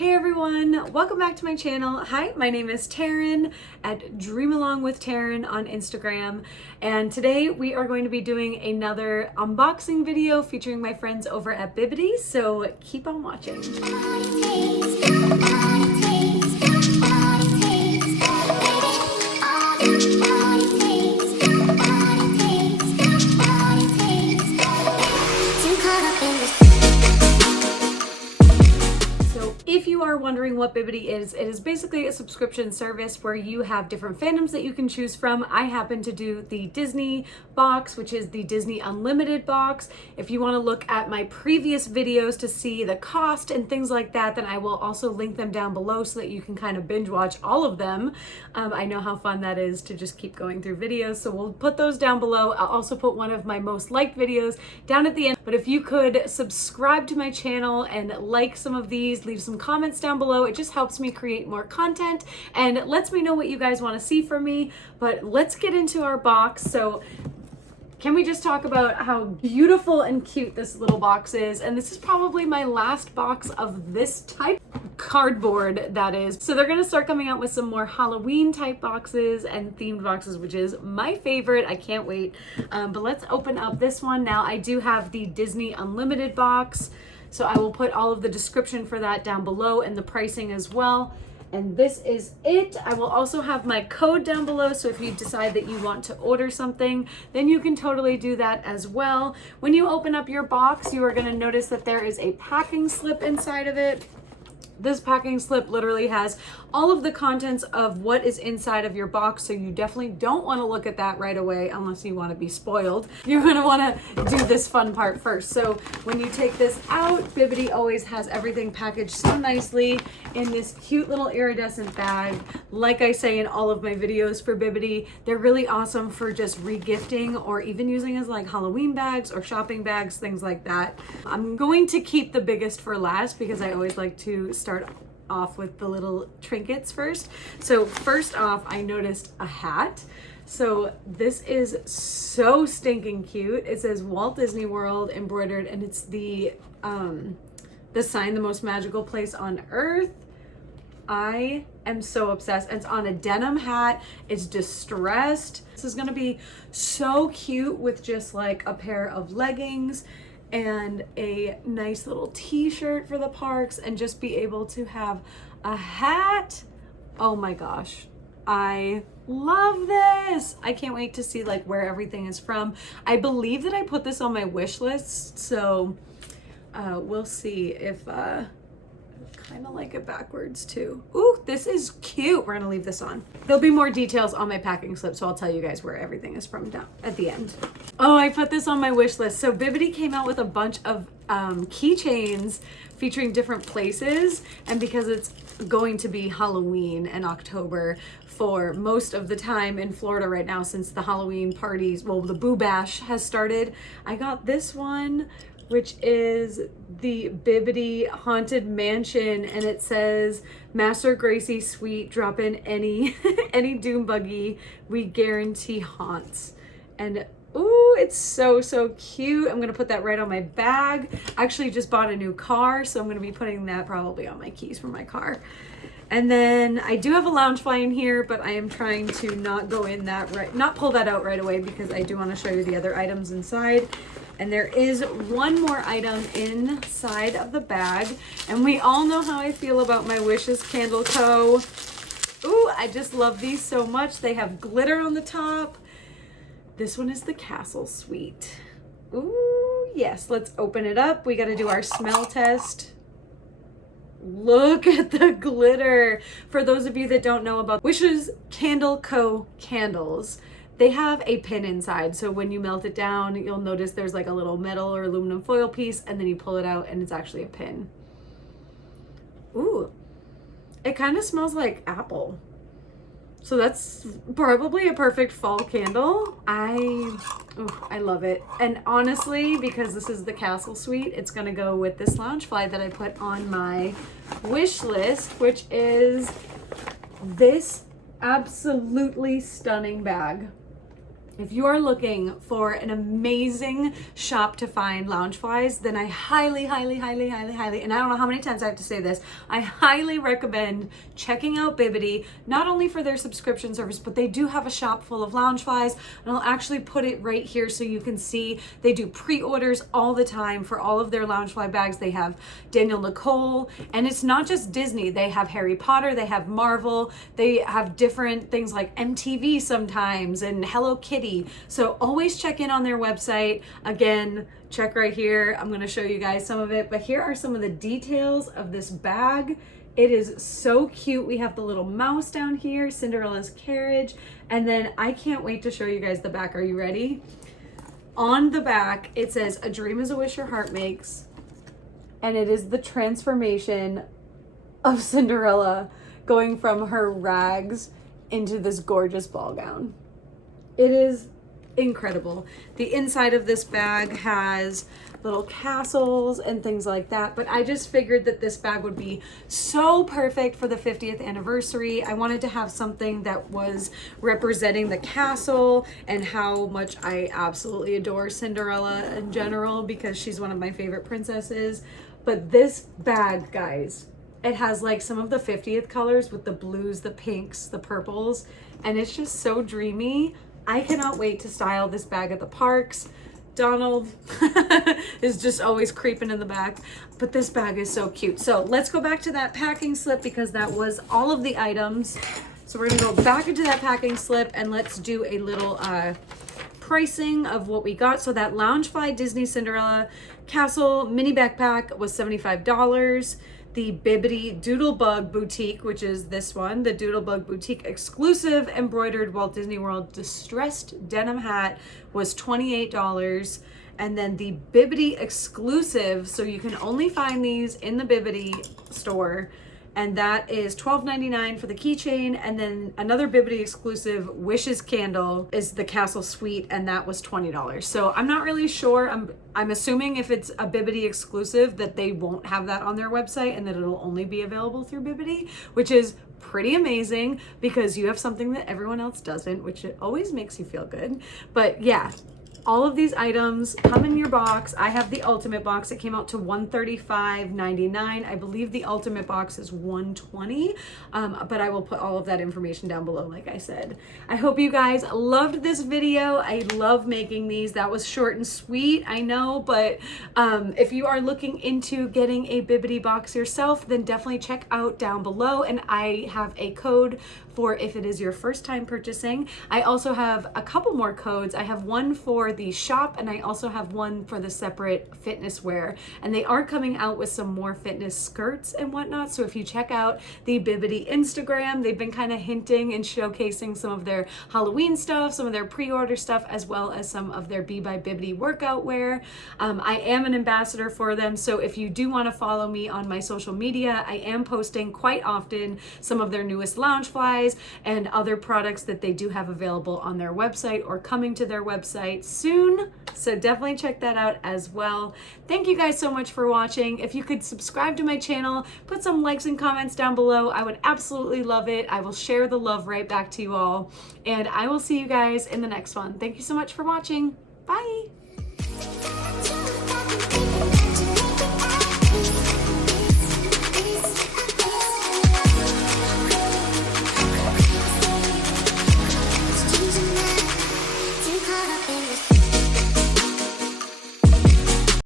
Hey everyone, welcome back to my channel. Hi, my name is Taryn at Dream Along with Taryn on Instagram, and today we are going to be doing another unboxing video featuring my friends over at Bibbidi, so keep on watching. If you are wondering what Bibbidi is, it is basically a subscription service where you have different fandoms that you can choose from. I happen to do the Disney box, which is the Disney Unlimited box. If you want to look at my previous videos to see the cost and things like that, then I will also link them down below so that you can kind of binge watch all of them. I know how fun that is to just keep going through videos, so we'll put those down below. I'll also put one of my most liked videos down at the end. But if you could subscribe to my channel and like some of these, leave some comments down below. It just helps me create more content and lets me know what you guys want to see from me. But let's get into our box. So can we just talk about how beautiful and cute this little box is? And this is probably my last box of this type cardboard, that is. So they're gonna start coming out with some more Halloween type boxes and themed boxes, which is my favorite. I can't wait. But let's open up this one. Now I do have the Disney Unlimited box, so I will put all of the description for that down below and the pricing as well. And this is it. I will also have my code down below, so if you decide that you want to order something, then you can totally do that as well. When you open up your box, you are going to notice that there is a packing slip inside of it. This packing slip literally has all of the contents of what is inside of your box, so you definitely don't want to look at that right away unless you want to be spoiled. You're going to want to do this fun part first. So when you take this out, Bibbidi always has everything packaged so nicely in this cute little iridescent bag. Like I say in all of my videos for Bibbidi, they're really awesome for just re-gifting or even using as like Halloween bags or shopping bags, things like that. I'm going to keep the biggest for last because I always like to start off with the little trinkets first. So first off, I noticed a hat. So this is so stinking cute. It says Walt Disney World embroidered, and it's the sign, the most magical place on earth. I am so obsessed. It's on a denim hat. It's distressed. This is gonna be so cute with just like a pair of leggings and a nice little t-shirt for the parks, and just be able to have a hat. Oh my gosh, I love this. I can't wait to see like where everything is from. I believe that I put this on my wish list, so we'll see if kind of like it backwards too. Ooh, this is cute. We're gonna leave this on. There'll be more details on my packing slip, so I'll tell you guys where everything is from down at the end. Oh, I put this on my wish list. So Bibbidi came out with a bunch of keychains featuring different places, and because it's going to be Halloween in October for most of the time in Florida right now, since the Halloween parties, well, the Boo Bash has started, I got this one, which is the Bibbidi Haunted Mansion, and it says Master Gracie Suite, drop in any any doom buggy, we guarantee haunts. And ooh, it's so cute. I'm gonna put that right on my bag. I actually just bought a new car, so I'm gonna be putting that probably on my keys for my car. And then I do have a Loungefly in here, but I am trying to not go in that not pull that out right away, because I do want to show you the other items inside. And there is one more item inside of the bag. And we all know how I feel about my Wishes Candle Co. Ooh, I just love these so much. They have glitter on the top. This one is the Castle Suite. Ooh, yes, let's open it up. We got to do our smell test. Look at the glitter. For those of you that don't know about Wishes Candle Co. candles, they have a pin inside, so when you melt it down, you'll notice there's like a little metal or aluminum foil piece, and then you pull it out and it's actually a pin. Ooh, it kind of smells like apple. So that's probably a perfect fall candle. I love it. And honestly, because this is the Castle Suite, it's gonna go with this Loungefly that I put on my wish list, which is this absolutely stunning bag. If you are looking for an amazing shop to find Loungeflies, then I highly, and I don't know how many times I have to say this, I highly recommend checking out Bibbidi, not only for their subscription service, but they do have a shop full of Loungeflies, and I'll actually put it right here so you can see. They do pre-orders all the time for all of their Loungefly bags. They have Daniel Nicole, and it's not just Disney. They have Harry Potter, they have Marvel, they have different things like MTV sometimes, and Hello Kitty. So always check in on their website. Again, check right here. I'm going to show you guys some of it, but here are some of the details of this bag. It is so cute. We have the little mouse down here, Cinderella's carriage, and then I can't wait to show you guys the back. Are you ready? On the back, it says, "A dream is a wish your heart makes," and it is the transformation of Cinderella going from her rags into this gorgeous ball gown. It is incredible. The inside of this bag has little castles and things like that, but I just figured that this bag would be so perfect for the 50th anniversary. I wanted to have something that was representing the castle and how much I absolutely adore Cinderella in general, because she's one of my favorite princesses. But this bag, guys, it has like some of the 50th colors with the blues, the pinks, the purples, and it's just so dreamy. I cannot wait to style this bag at the parks. Donald is just always creeping in the back, but this bag is so cute. So let's go back to that packing slip, because that was all of the items. So we're gonna go back into that packing slip and let's do a little pricing of what we got. So that Loungefly Disney Cinderella Castle mini backpack was $75. The Bibbidi Doodlebug Boutique, which is this one, the Doodlebug Boutique exclusive embroidered Walt Disney World distressed denim hat, was $28. And then the Bibbidi exclusive, so you can only find these in the Bibbidi store, and that is $12.99 for the keychain. And then another Bibbidi exclusive Wishes candle is the Castle Suite, and that was $20. So I'm not really sure. I'm assuming if it's a Bibbidi exclusive that they won't have that on their website and that it'll only be available through Bibbidi, which is pretty amazing because you have something that everyone else doesn't, which it always makes you feel good. But yeah, all of these items come in your box. I have the ultimate box. It came out to $135.99. I believe the ultimate box is $120, but I will put all of that information down below, like I said. I hope you guys loved this video. I love making these. That was short and sweet, I know, but if you are looking into getting a Bibbidi box yourself, then definitely check out down below, and I have a code for if it is your first time purchasing. I also have a couple more codes. I have one for the shop, and I also have one for the separate fitness wear, and they are coming out with some more fitness skirts and whatnot. So if you check out the Bibbidi Instagram, they've been kind of hinting and showcasing some of their Halloween stuff, some of their pre-order stuff, as well as some of their Be by Bibbidi workout wear. I am an ambassador for them, so if you do want to follow me on my social media, I am posting quite often some of their newest Loungeflies and other products that they do have available on their website or coming to their website soon. So definitely check that out as well. Thank you guys so much for watching. If you could subscribe to my channel, put some likes and comments down below, I would absolutely love it. I will share the love right back to you all, and I will see you guys in the next one. Thank you so much for watching. Bye.